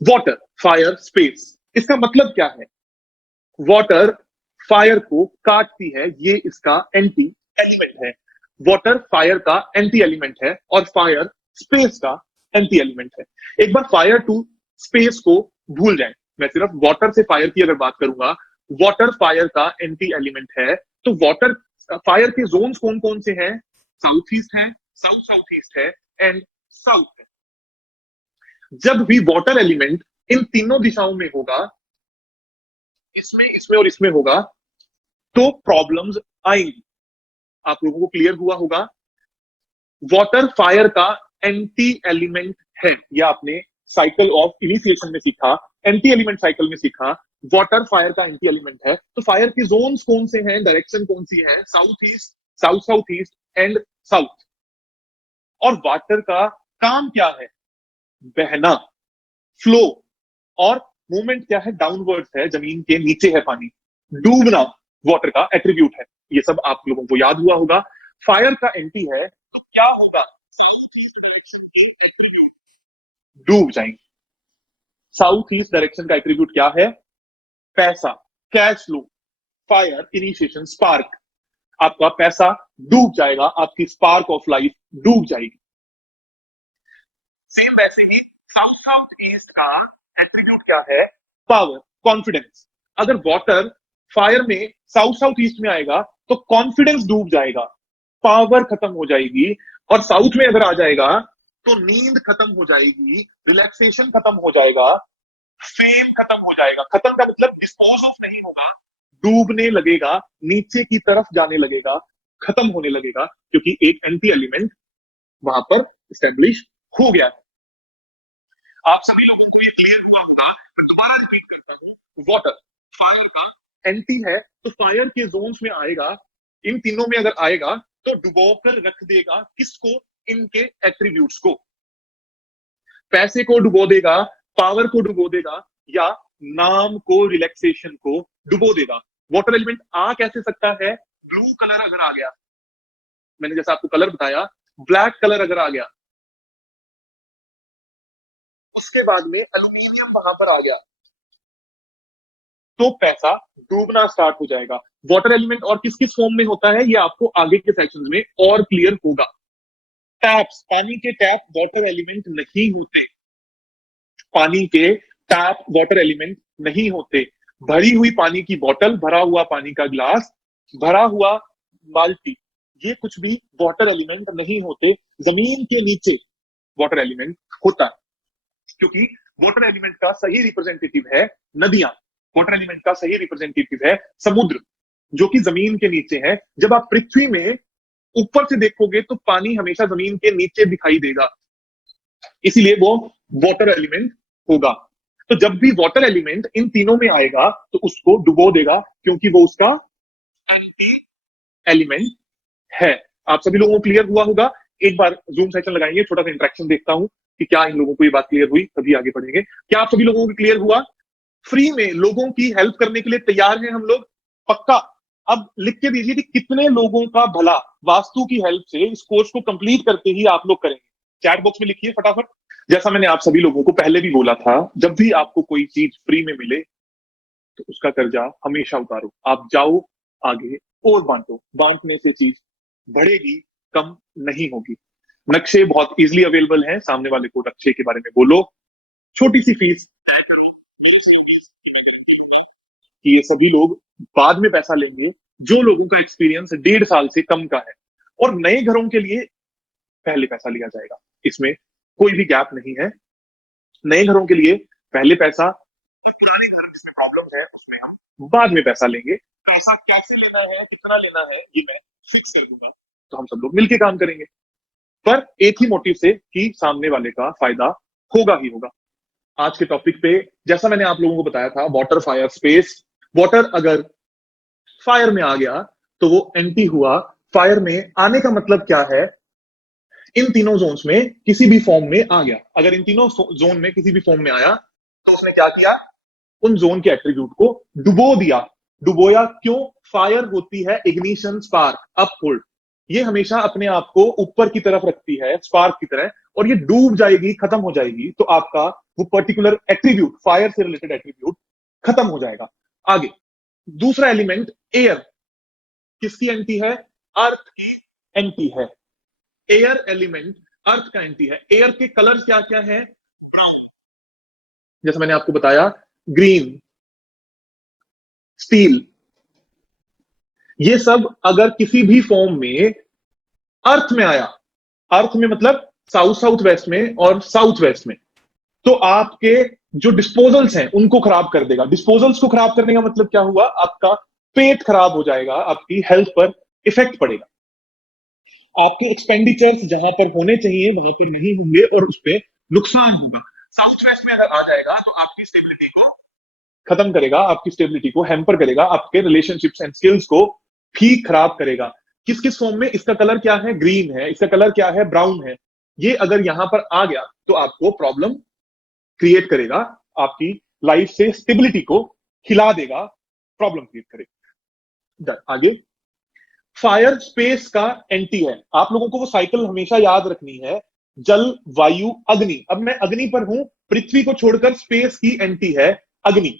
Water, fire, space, इसका मतलब क्या है? वाटर फायर को काटती है, ये इसका एंटी एलिमेंट है। वाटर फायर का एंटी एलिमेंट है और फायर स्पेस का एंटी एलिमेंट है। एक बार फायर टू स्पेस को भूल जाए, मैं सिर्फ वाटर से फायर की अगर बात करूंगा, वाटर फायर का एंटी एलिमेंट है। तो वाटर फायर के जोन्स कौन कौन से हैं? साउथ ईस्ट है, साउथ साउथ ईस्ट है एंड साउथ है। जब भी वाटर एलिमेंट इन तीनों दिशाओं में होगा, इसमें, इसमें और इसमें होगा, तो प्रॉब्लम्स आएंगी। आप लोगों को क्लियर हुआ होगा? वाटर फायर का एंटी एलिमेंट है, यह आपने साइकिल ऑफ इनिशिएशन में सीखा, एंटी एलिमेंट साइकिल में सीखा। वाटर फायर का एंटी एलिमेंट है, तो फायर की जोन्स कौन से हैं, डायरेक्शन कौन सी है? South east, south south east and south. और वाटर का काम क्या है? बहना, फ्लो। और मूवमेंट क्या है? डाउनवर्ड्स है, जमीन के नीचे है पानी। डूबना वाटर का एट्रीब्यूट है। ये सब आप लोगों को याद हुआ होगा। फायर का एंटी है, तो क्या होगा? डूब जाएंगे। साउथ ईस्ट डायरेक्शन का एट्रीब्यूट क्या है? पैसा, cash flow. Fire initiation, spark, आपका पैसा डूब जाएगा, आपकी स्पार्क ऑफ लाइफ डूब जाएगी। सेम वैसे ही साउथ साउथ ईस्ट का एट्रीब्यूट क्या है? Power, confidence. अगर वाटर फायर में साउथ साउथ ईस्ट में आएगा तो कॉन्फिडेंस डूब जाएगा, पावर खत्म हो जाएगी। और साउथ में अगर आ जाएगा तो नींद खत्म हो जाएगी, रिलैक्सेशन खत्म हो जाएगा, फेम खत्म हो जाएगा। खत्म का मतलब डिस्पोज ऑफ नहीं होगा, डूबने लगेगा, नीचे की तरफ जाने लगेगा, खत्म होने लगेगा, क्योंकि एक एंटी एलिमेंट वहां पर स्टैब्लिश हो गया है। आप सभी लोगों को ये क्लियर हुआ होगा। मैं दोबारा रिपीट करता हूं, वाटर फायर का एंटी है, तो फायर के जोन्स में आएगा, इन तीनों में अगर आएगा तो डुबो कर रख देगा किसको? इनके एट्रीब्यूट्स को। पैसे को डुबो देगा, पावर को डुबो देगा, या नाम को, रिलैक्सेशन को डुबो देगा। वाटर एलिमेंट आ कैसे सकता है? ब्लू कलर अगर आ गया, मैंने जैसा आपको कलर बताया, ब्लैक कलर अगर आ गया, उसके बाद में एल्यूमिनियम वहां पर आ गया, तो पैसा डूबना स्टार्ट हो जाएगा। वाटर एलिमेंट और किस किस फॉर्म में होता है, ये आपको आगे के सेक्शंस में और क्लियर होगा। टैप्स, पानी के टैप वाटर एलिमेंट नहीं होते। पानी के टैप वाटर एलिमेंट नहीं होते। भरी हुई पानी की बोतल, भरा हुआ पानी का ग्लास, भरा हुआ बाल्टी, ये कुछ भी वाटर एलिमेंट नहीं होते। जमीन के नीचे वाटर एलिमेंट होता है, क्योंकि वाटर एलिमेंट का सही रिप्रेजेंटेटिव है नदियां, वाटर एलिमेंट का सही रिप्रेजेंटेटिव है समुद्र, जो कि जमीन के नीचे है। जब आप पृथ्वी में ऊपर से देखोगे तो पानी हमेशा जमीन के नीचे दिखाई देगा, इसीलिए वो वाटर एलिमेंट होगा। तो जब भी वाटर एलिमेंट इन तीनों में आएगा तो उसको डुबो देगा, क्योंकि वो उसका एलिमेंट है। आप सभी लोगों को क्लियर हुआ होगा? एक बार जूम सेशन लगाएंगे, छोटा सा इंटरेक्शन देखता हूं कि क्या इन लोगों को ये बात क्लियर हुई, तभी आगे बढ़ेंगे। क्या आप सभी लोगों को क्लियर हुआ? फ्री में लोगों की हेल्प करने के लिए तैयार हैं हम लोग, पक्का? अब लिख के दीजिए कि कितने लोगों का भला वास्तु की हेल्प से इस कोर्स को कंप्लीट करके ही आप लोग करेंगे। चैट बॉक्स में लिखिए फटाफट। जैसा मैंने आप सभी लोगों को पहले भी बोला था, जब भी आपको कोई चीज फ्री में मिले तो उसका कर्जा हमेशा उतारो। आप जाओ आगे और बांटो, बांटने से चीज बढ़ेगी, कम नहीं होगी। नक्शे बहुत इजीली अवेलेबल हैं, सामने वाले को नक्शे के बारे में बोलो, छोटी सी फीस कि ये सभी लोग बाद में पैसा लेंगे जो लोगों का एक्सपीरियंस 1.5 साल से कम का है। और नए घरों के लिए पहले पैसा लिया जाएगा, इसमें कोई भी गैप नहीं है। नए घरों के लिए पहले पैसा, पुराने घर जिसमें प्रॉब्लम है उसमें हम बाद में पैसा लेंगे। पैसा कैसे लेना है, कितना लेना है, ये मैं फिक्स कर दूंगा, तो हम सब लोग मिलकर काम करेंगे, पर एक ही मोटिव से कि सामने वाले का फायदा होगा ही होगा। आज के टॉपिक पे जैसा मैंने आप लोगों को बताया था, वाटर फायर स्पेस। वाटर अगर फायर में आ गया तो वो एंटी हुआ। फायर में आने का मतलब क्या है? इन तीनों जोन्स में किसी भी फॉर्म में आ गया। अगर इन तीनों जोन में किसी भी फॉर्म में आया तो उसने क्या किया? उन जोन के एट्रीब्यूट को डुबो दिया। डुबोया क्यों? फायर होती है इग्निशन, स्पार्क, अपहोल्ड, ये हमेशा अपने आप को ऊपर की तरफ रखती है स्पार्क की तरह, और ये डूब जाएगी, खत्म हो जाएगी, तो आपका वो पर्टिकुलर एट्रीब्यूट, फायर से रिलेटेड एट्रीब्यूट खत्म हो जाएगा। आगे दूसरा एलिमेंट एयर, किसकी एंटी है? अर्थ की एंटी है। एयर एलिमेंट अर्थ का एंटी है। एयर के कलर्स क्या क्या है? जैसे मैंने आपको बताया, ग्रीन, स्टील, ये सब अगर किसी भी फॉर्म में अर्थ में आया, अर्थ में मतलब साउथ साउथ वेस्ट में और साउथ वेस्ट में, तो आपके जो डिस्पोजल्स हैं उनको खराब कर देगा। डिस्पोजल्स को खराब करने का मतलब क्या हुआ? आपका पेट खराब हो जाएगा, आपकी हेल्थ पर इफेक्ट पड़ेगा, आपके एक्सपेंडिचर्स जहां पर होने चाहिए वहां पर नहीं होंगे और उस पर नुकसान होगा। साउथ वेस्ट में अगर आ जाएगा तो आपकी स्टेबिलिटी को खत्म करेगा, आपकी स्टेबिलिटी को हैम्पर करेगा, आपके रिलेशनशिप्स एंड स्किल्स को भी खराब करेगा। किस किस फॉर्म में? इसका कलर क्या है? ग्रीन है, इसका कलर क्या है? ब्राउन है। ये अगर यहां पर आ गया तो आपको प्रॉब्लम क्रिएट करेगा, आपकी लाइफ से स्टेबिलिटी को हिला देगा, प्रॉब्लम क्रिएट करेगा। आगे फायर स्पेस का एंटी है। आप लोगों को वो साइकिल हमेशा याद रखनी है, जल, वायु, अग्नि। अब मैं अग्नि पर हूं, पृथ्वी को छोड़कर स्पेस की एंटी है अग्नि।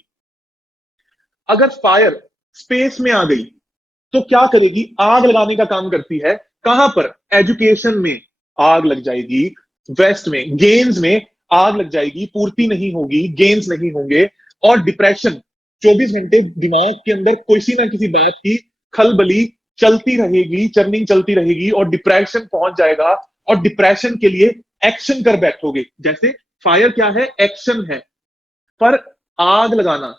अगर फायर स्पेस में आ गई तो क्या करेगी? आग लगाने का काम करती है। कहां पर? एजुकेशन में आग लग जाएगी, वेस्ट में गेम्स में आग लग जाएगी, पूर्ति नहीं होगी, गेम्स नहीं होंगे, और डिप्रेशन, 24 घंटे दिमाग के अंदर किसी ना किसी बात की खलबली चलती रहेगी, चर्निंग चलती रहेगी और डिप्रेशन पहुंच जाएगा। और डिप्रेशन के लिए एक्शन कर बैठोगे। जैसे फायर क्या है? एक्शन है, पर आग लगाना,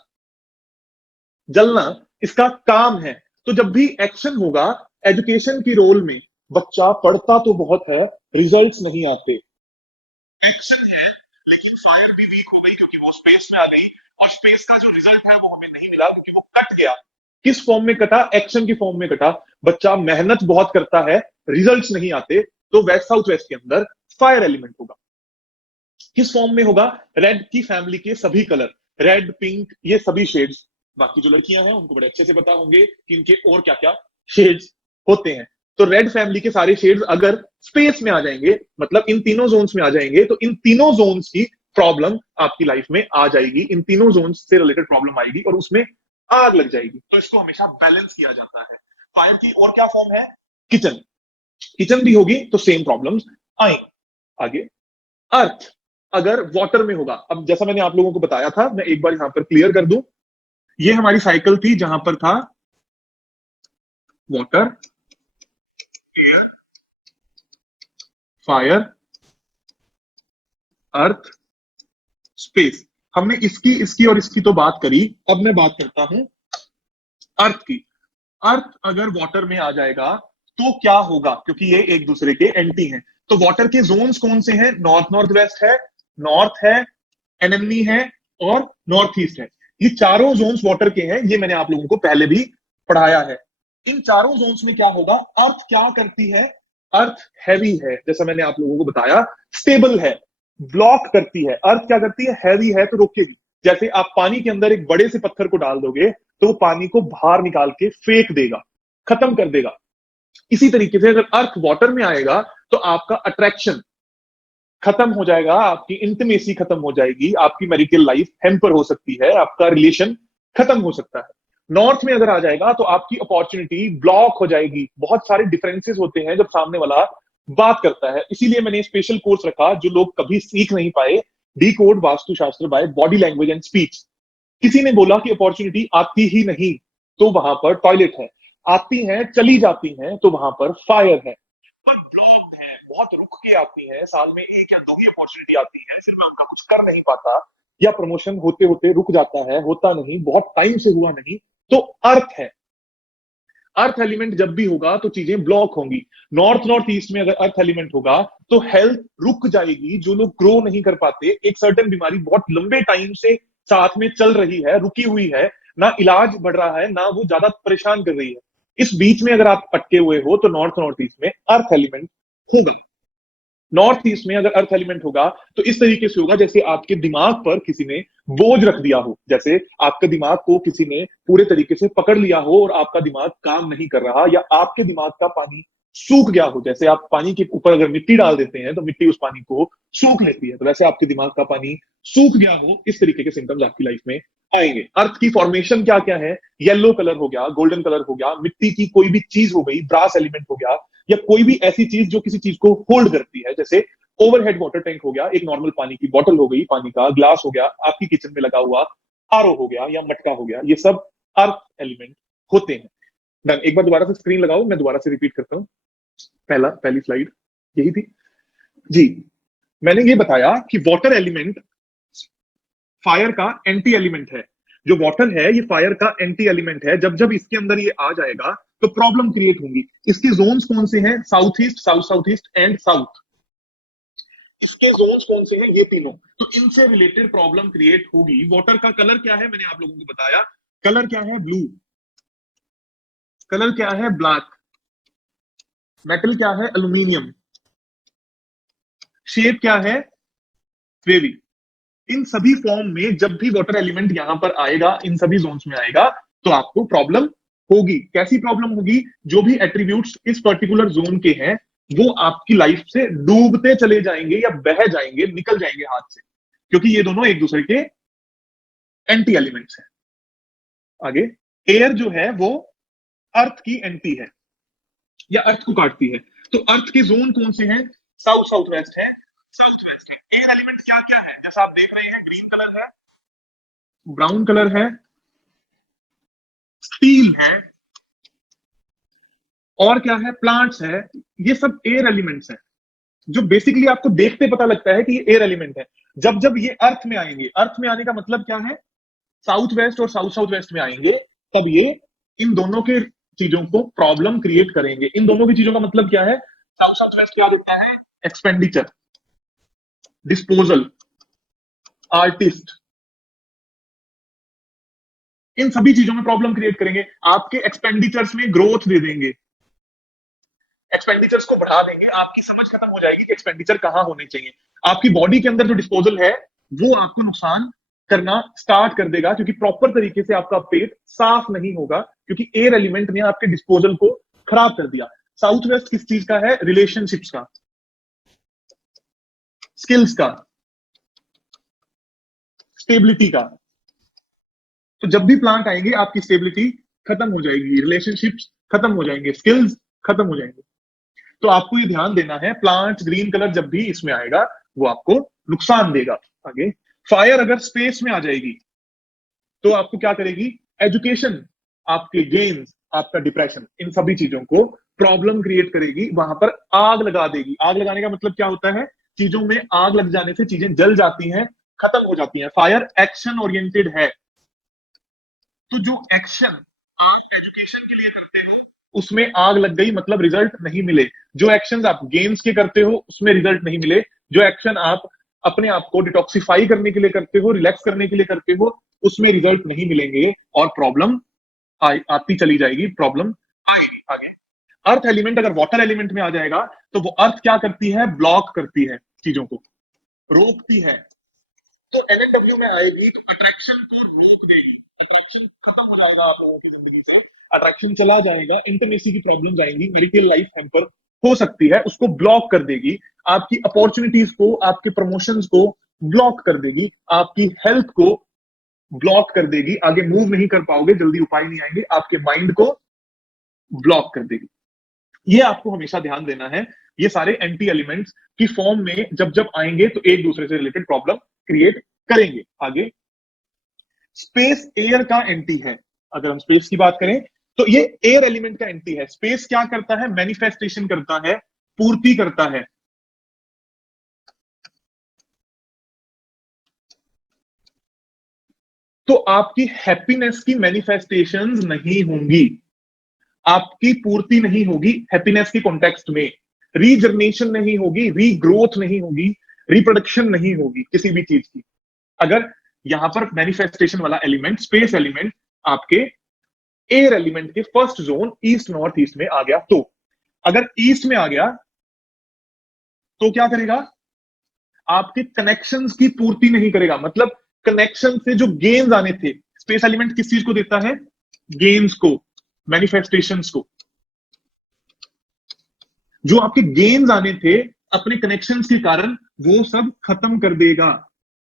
जलना इसका काम है। तो जब भी एक्शन होगा एजुकेशन की रोल में, बच्चा पढ़ता तो बहुत है, रिजल्ट्स नहीं आते। एक्शन है लेकिन फायर भी वीक हो गई क्योंकि वो स्पेस में आ गई, और स्पेस का जो रिजल्ट है वो हमें नहीं मिला क्योंकि वो कट गया। किस फॉर्म में कटा? एक्शन की फॉर्म में कटा। बच्चा मेहनत बहुत करता है, रिजल्ट्स नहीं आते, तो वेस्ट साउथ वेस्ट के अंदर फायर एलिमेंट होगा। किस फॉर्म में होगा? रेड की फैमिली के सभी कलर, रेड, पिंक, ये सभी शेड्स। बाकी जो लड़कियां हैं उनको बड़े अच्छे से पता होंगे कि इनके और क्या क्या शेड्स होते हैं। तो रेड फैमिली के सारे शेड्स अगर स्पेस में आ जाएंगे, मतलब इन तीनों जोन्स में आ जाएंगे, तो इन तीनों जोन्स की प्रॉब्लम आपकी लाइफ में आ जाएगी, इन तीनों जोन्स से रिलेटेड प्रॉब्लम आएगी और उसमें आग लग जाएगी। तो इसको हमेशा बैलेंस किया जाता है। फायर की और क्या फॉर्म है? किचन, किचन भी होगी तो सेम प्रॉब्लम्स आएंगी। आगे अर्थ अगर वाटर में होगा, अब जैसा मैंने आप लोगों को बताया था, मैं एक बार यहां पर क्लियर कर दूं, ये हमारी साइकिल थी जहां पर था वाटर, फायर, अर्थ, स्पेस। हमने इसकी इसकी और इसकी तो बात करी। अब मैं बात करता हूं अर्थ की। अर्थ अगर वाटर में आ जाएगा तो क्या होगा? क्योंकि ये एक दूसरे के एंटी हैं। तो वाटर के जोन्स कौन से हैं? नॉर्थ नॉर्थ वेस्ट है, नॉर्थ है, एनेमनी है और नॉर्थ ईस्ट है। ये चारों जोन्स वाटर के हैं, ये मैंने आप लोगों को पहले भी पढ़ाया है। इन चारों जोन्स में क्या होगा? अर्थ क्या करती है? अर्थ हैवी है, जैसा मैंने आप लोगों को बताया, स्टेबल है, ब्लॉक करती है। अर्थ क्या करती है? हैवी है तो रोकेगी। जैसे आप पानी के अंदर एक बड़े से पत्थर को डाल दोगे तो वो पानी को बाहर निकाल के फेंक देगा, खत्म कर देगा। इसी तरीके से अगर अर्थ वाटर में आएगा तो आपका अट्रैक्शन खत्म हो जाएगा, आपकी इंटीमेसी खत्म हो जाएगी, आपकी मैरिटल लाइफ हैम्पर हो सकती है, आपका रिलेशन खत्म हो सकता है। नॉर्थ में अगर आ जाएगा तो आपकी अपॉर्चुनिटी ब्लॉक हो जाएगी। बहुत सारे डिफरेंसेस होते हैं जब सामने वाला बात करता है, इसीलिए मैंने स्पेशल कोर्स रखा जो लोग कभी सीख नहीं पाए, D code Vastushastra by body language and speech. किसी ने बोला कि अपॉर्चुनिटी आती ही नहीं तो वहां पर टॉयलेट है, आती हैं चली जाती हैं तो वहां पर फायर है। पर ब्लॉक है, बहुत रुक के आती है, साल में एक या दो ही अपॉर्चुनिटी आती है, फिर मैं उनका कुछ कर नहीं पाता, या प्रमोशन होते होते रुक जाता है, होता नहीं, बहुत टाइम से हुआ नहीं, तो अर्थ है। अर्थ एलिमेंट जब भी होगा तो चीजें ब्लॉक होंगी। नॉर्थ नॉर्थ ईस्ट में अगर अर्थ एलिमेंट होगा तो हेल्थ रुक जाएगी। जो लोग ग्रो नहीं कर पाते, एक सर्टेन बीमारी बहुत लंबे टाइम से साथ में चल रही है, रुकी हुई है, ना इलाज बढ़ रहा है, ना वो ज्यादा परेशान कर रही है, इस बीच में अगर आप अटके हुए हो तो नॉर्थ नॉर्थ ईस्ट में अर्थ एलिमेंट होगा। नॉर्थ ईस्ट में अगर अर्थ एलिमेंट होगा तो इस तरीके से होगा जैसे आपके दिमाग पर किसी ने बोझ रख दिया हो, जैसे आपके दिमाग को किसी ने पूरे तरीके से पकड़ लिया हो और आपका दिमाग काम नहीं कर रहा, या आपके दिमाग का पानी सूख गया हो, जैसे आप पानी के ऊपर अगर मिट्टी डाल देते हैं तो मिट्टी उस पानी को सूख लेती है, तो वैसे आपके दिमाग का पानी सूख गया हो, इस तरीके के सिम्टम्स आपकी लाइफ में आएंगे। अर्थ की फॉर्मेशन क्या क्या है, येलो कलर हो गया, गोल्डन कलर हो गया, मिट्टी की कोई भी चीज हो गई, ब्रास एलिमेंट हो गया, या कोई भी ऐसी चीज जो किसी चीज को होल्ड करती है, जैसे ओवरहेड वाटर टैंक हो गया, एक नॉर्मल पानी की बोतल हो गई, पानी का ग्लास हो गया, आपकी किचन में लगा हुआ आरओ हो गया या मटका हो गया, ये सब अर्थ एलिमेंट होते हैं। डन, एक बार दोबारा से स्क्रीन लगाओ, मैं दोबारा से रिपीट करता हूं। पहली स्लाइड यही थी जी। मैंने ये बताया कि वाटर एलिमेंट फायर का एंटी एलिमेंट है। जो वाटर है ये फायर का एंटी एलिमेंट है। जब जब इसके अंदर ये आ जाएगा तो प्रॉब्लम क्रिएट होंगी। इसके जोन्स कौन से हैं? South east, south south east and south. इसके जोन्स कौन से हैं? ये तीनों। तो इनसे रिलेटेड प्रॉब्लम क्रिएट होगी। वाटर का कलर क्या है? मैंने आप लोगों को बताया। कलर क्या है? ब्लू। कलर क्या है? ब्लैक। मेटल क्या है? एल्यूमिनियम। शेप क्या है? वेवी। इन सभी फॉर्म में जब भी वाटर एलिमेंट यहां पर आएगा, इन सभी जोन्स में आएगा, तो आपको प्रॉब्लम होगी। कैसी प्रॉब्लम होगी? जो भी एट्रीब्यूट्स इस पर्टिकुलर जोन के हैं वो आपकी लाइफ से डूबते चले जाएंगे या बह जाएंगे, निकल जाएंगे हाथ से, क्योंकि ये दोनों एक दूसरे के एंटी एलिमेंट्स हैं। आगे, एयर जो है वो अर्थ की एंटी है या अर्थ को काटती है। तो अर्थ के जोन कौन से हैं? साउथ साउथ वेस्ट है, साउथ वेस्ट है। एयर एलिमेंट क्या क्या है? जैसा आप देख रहे हैं, ग्रीन कलर है, ब्राउन कलर है, स्टील है, और क्या है? प्लांट्स है। ये सब एयर एलिमेंट्स हैं, जो बेसिकली आपको देखते पता लगता है कि ये एयर एलिमेंट है। जब जब ये अर्थ में आएंगे, अर्थ में आने का मतलब क्या है? साउथ वेस्ट और साउथ साउथ वेस्ट में आएंगे, तब ये इन दोनों के चीजों को प्रॉब्लम क्रिएट करेंगे। इन दोनों की चीजों का मतलब क्या है? साउथ साउथ वेस्ट क्या दिखता है? एक्सपेंडिचर, डिस्पोजल, आर्टिस्ट, इन सभी चीजों में प्रॉब्लम क्रिएट करेंगे। आपके एक्सपेंडिचर्स में ग्रोथ दे देंगे, एक्सपेंडिचर्स को बढ़ा देंगे। आपकी समझ खत्म हो जाएगी कि एक्सपेंडिचर कहां होने चाहिए। आपकी बॉडी के अंदर जो डिस्पोजल है वो आपको नुकसान करना स्टार्ट कर देगा, क्योंकि प्रॉपर तरीके से आपका पेट साफ नहीं होगा, क्योंकि एयर एलिमेंट ने आपके डिस्पोजल को खराब कर दिया। साउथ वेस्ट किस चीज का है? रिलेशनशिप्स का, स्किल्स का, स्टेबिलिटी का। तो जब भी प्लांट आएंगे आपकी स्टेबिलिटी खत्म हो जाएगी, रिलेशनशिप्स खत्म हो जाएंगे, स्किल्स खत्म हो जाएंगे। तो आपको ये ध्यान देना है, प्लांट ग्रीन कलर जब भी इसमें आएगा वो आपको नुकसान देगा। आगे, फायर अगर स्पेस में आ जाएगी तो आपको क्या करेगी? एजुकेशन, आपके गेम्स, आपका डिप्रेशन, इन सभी चीजों को प्रॉब्लम क्रिएट करेगी। वहां पर आग लगा देगी। आग लगाने का मतलब क्या होता है? चीजों में आग लग जाने से चीजें जल जाती हैं, खत्म हो जाती हैं। फायर एक्शन ओरिएंटेड है। तो जो एक्शन आप एजुकेशन के लिए करते हो उसमें आग लग गई, मतलब रिजल्ट नहीं मिले। जो एक्शंस आप गेम्स के करते हो उसमें रिजल्ट नहीं मिले। जो एक्शन आप अपने आप को डिटॉक्सिफाई करने के लिए करते हो, रिलैक्स करने के लिए करते हो, उसमें रिजल्ट नहीं मिलेंगे और प्रॉब्लम आती चली जाएगी, प्रॉब्लम आएगी। आगे, अर्थ एलिमेंट अगर वाटर एलिमेंट में आ जाएगा तो वो अर्थ क्या करती है? ब्लॉक करती है, चीजों को रोकती है। तो एनएनडब्ल्यू में आएगी तो अट्रैक्शन को रोक देगी। अट्रैक्शन खत्म हो जाएगा आप लोगों की जिंदगी से, अट्रैक्शन चला जाएगा, इंटीमेसी की प्रॉब्लम आएंगी, मेरिटल लाइफ हैम्पर हो सकती है, उसको ब्लॉक कर देगी। आपकी अपॉर्चुनिटीज को, आपके प्रमोशंस को ब्लॉक कर देगी, आपकी हेल्थ को ब्लॉक कर देगी। आगे मूव नहीं कर पाओगे, जल्दी उपाय नहीं आएंगे, आपके माइंड को ब्लॉक कर देगी। ये आपको हमेशा ध्यान देना है। ये सारे एंटी एलिमेंट्स की फॉर्म में जब जब आएंगे तो एक दूसरे से रिलेटेड प्रॉब्लम क्रिएट करेंगे। आगे, स्पेस एयर का एंटी है। अगर हम स्पेस की बात करें तो ये एयर एलिमेंट का एंटी है। स्पेस क्या करता है? मैनिफेस्टेशन करता है, पूर्ति करता है। तो आपकी हैप्पीनेस की मैनिफेस्टेशंस नहीं होंगी, आपकी पूर्ति नहीं होगी हैप्पीनेस के कॉन्टेक्स्ट में, रीजनरेशन नहीं होगी, रीग्रोथ नहीं होगी, रिप्रोडक्शन नहीं होगी किसी भी चीज की। अगर यहां पर मैनिफेस्टेशन वाला एलिमेंट, स्पेस एलिमेंट, आपके एयर एलिमेंट के first zone east north east में आ गया, तो अगर ईस्ट में आ गया तो क्या करेगा? आपके कनेक्शंस की पूर्ति नहीं करेगा। मतलब कनेक्शन से जो गेन्स आने थे, स्पेस एलिमेंट किस चीज को देता है? गेन्स को, मैनिफेस्टेशंस को। जो आपके गेन्स आने थे अपने कनेक्शंस के कारण, वो सब खत्म कर देगा,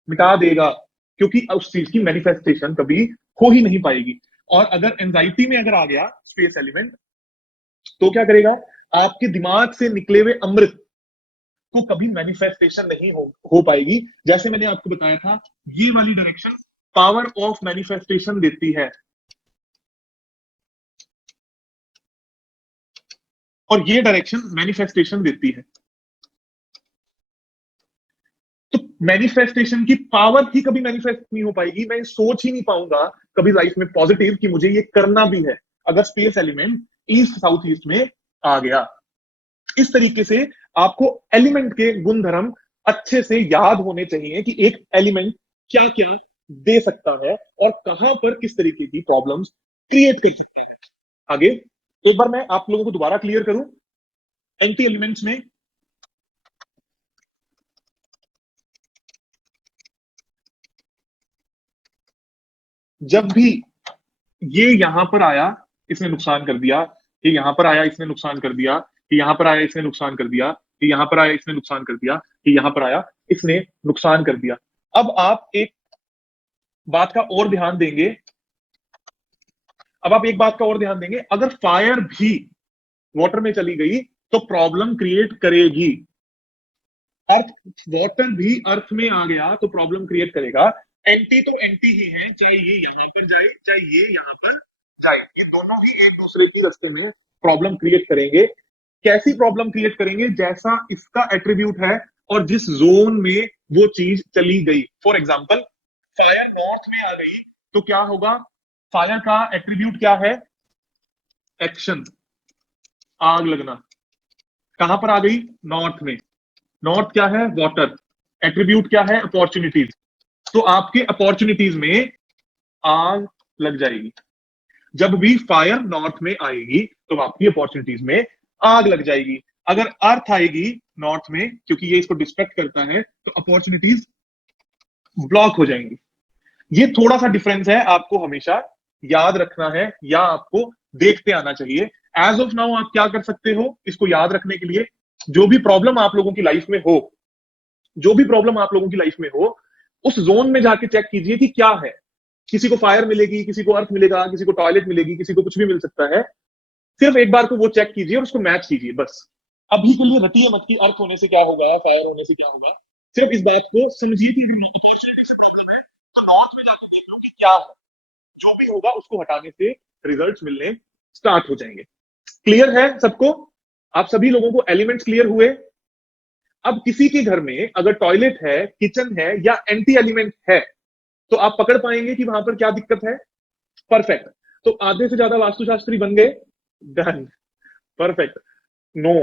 मिटा देगा, क्योंकि उस चीज की मैनिफेस्टेशन कभी हो ही नहीं पाएगी। और अगर एंजाइटी में अगर आ गया स्पेस एलिमेंट, तो क्या करेगा, आपके दिमाग से निकले हुए अमृत को कभी मैनिफेस्टेशन नहीं हो पाएगी। जैसे मैंने आपको बताया था, ये वाली डायरेक्शन पावर ऑफ मैनिफेस्टेशन देती है, और ये डायरेक्शन मैनिफेस्टेशन देती है। तो मैनिफेस्टेशन की पावर ही कभी मैनिफेस्ट नहीं हो पाएगी, मैं सोच ही नहीं पाऊंगा कभी लाइफ में पॉजिटिव कि मुझे ये करना भी है, अगर space element east south east में आ गया। इस तरीके से आपको एलिमेंट के गुणधर्म अच्छे से याद होने चाहिए कि एक एलिमेंट क्या क्या दे सकता है और कहां पर किस तरीके की प्रॉब्लम्स क्रिएट कर सकते हैं। आगे एक बार मैं आप लोगों को दोबारा क्लियर करूं, एंटी एलिमेंट्स में जब भी ये यहां पर आया इसने नुकसान कर दिया, ये यहां पर आया इसने नुकसान कर दिया, ये यहां पर आया इसने नुकसान कर दिया, ये यहां पर आया इसने नुकसान कर दिया, ये यहां पर आया इसने नुकसान कर दिया। अब आप एक बात का और ध्यान देंगे, अब आप एक बात का और ध्यान देंगे, अगर फायर भी वाटर में चली गई तो प्रॉब्लम क्रिएट करेगी। अर्थ, वाटर भी अर्थ में आ गया तो प्रॉब्लम क्रिएट करेगा। एंटी तो एंटी ही है, चाहे ये यहां पर जाए चाहे ये यहां पर जाए, ये दोनों ही एक दूसरे की रास्ते में प्रॉब्लम क्रिएट करेंगे। कैसी प्रॉब्लम क्रिएट करेंगे, जैसा इसका एट्रीब्यूट है और जिस जोन में वो चीज चली गई। फॉर एग्जाम्पल, फायर नॉर्थ में आ गई तो क्या होगा, फायर का एट्रीब्यूट क्या है, एक्शन, आग लगना। कहां पर आ गई, नॉर्थ में। नॉर्थ क्या है, वाटर, एट्रीब्यूट क्या है, अपॉर्चुनिटीज। तो आपके अपॉर्चुनिटीज में आग लग जाएगी। जब भी फायर नॉर्थ में आएगी तो आपकी अपॉर्चुनिटीज में आग लग जाएगी। अगर अर्थ आएगी नॉर्थ में, क्योंकि ये इसको डिस्ट्रैक्ट करता है, तो अपॉर्चुनिटीज ब्लॉक हो जाएंगी। ये थोड़ा सा डिफरेंस है, आपको हमेशा याद रखना है या आपको देखते आना चाहिए। एज ऑफ नाउ आप क्या कर सकते हो इसको याद रखने के लिए, जो भी प्रॉब्लम आप लोगों की लाइफ में हो, जो भी प्रॉब्लम आप लोगों की लाइफ में हो, उस जोन में जाके चेक कीजिए कि क्या है। किसी को फायर मिलेगी, किसी को अर्थ मिलेगा, किसी को टॉयलेट मिलेगी, किसी को कुछ भी मिल सकता है। सिर्फ एक बार को वो चेक कीजिए और उसको मैच कीजिए बस। अभी के लिए रटिए मत कि अर्थ होने से क्या होगा, फायर होने से क्या होगा। सिर्फ इस बात को समझिए कि तो नॉर्थ में जाकर देख लो कि क्या है, जो भी होगा उसको हटाने से रिजल्ट्स मिलने स्टार्ट हो जाएंगे। क्लियर है सबको, आप सभी लोगों को एलिमेंट्स क्लियर हुए। अब किसी के घर में अगर टॉयलेट है, किचन है या एंटी एलिमेंट है, तो आप पकड़ पाएंगे कि वहां पर क्या दिक्कत है। परफेक्ट। तो आधे से ज्यादा वास्तुशास्त्री बन गए, डन, परफेक्ट। नो,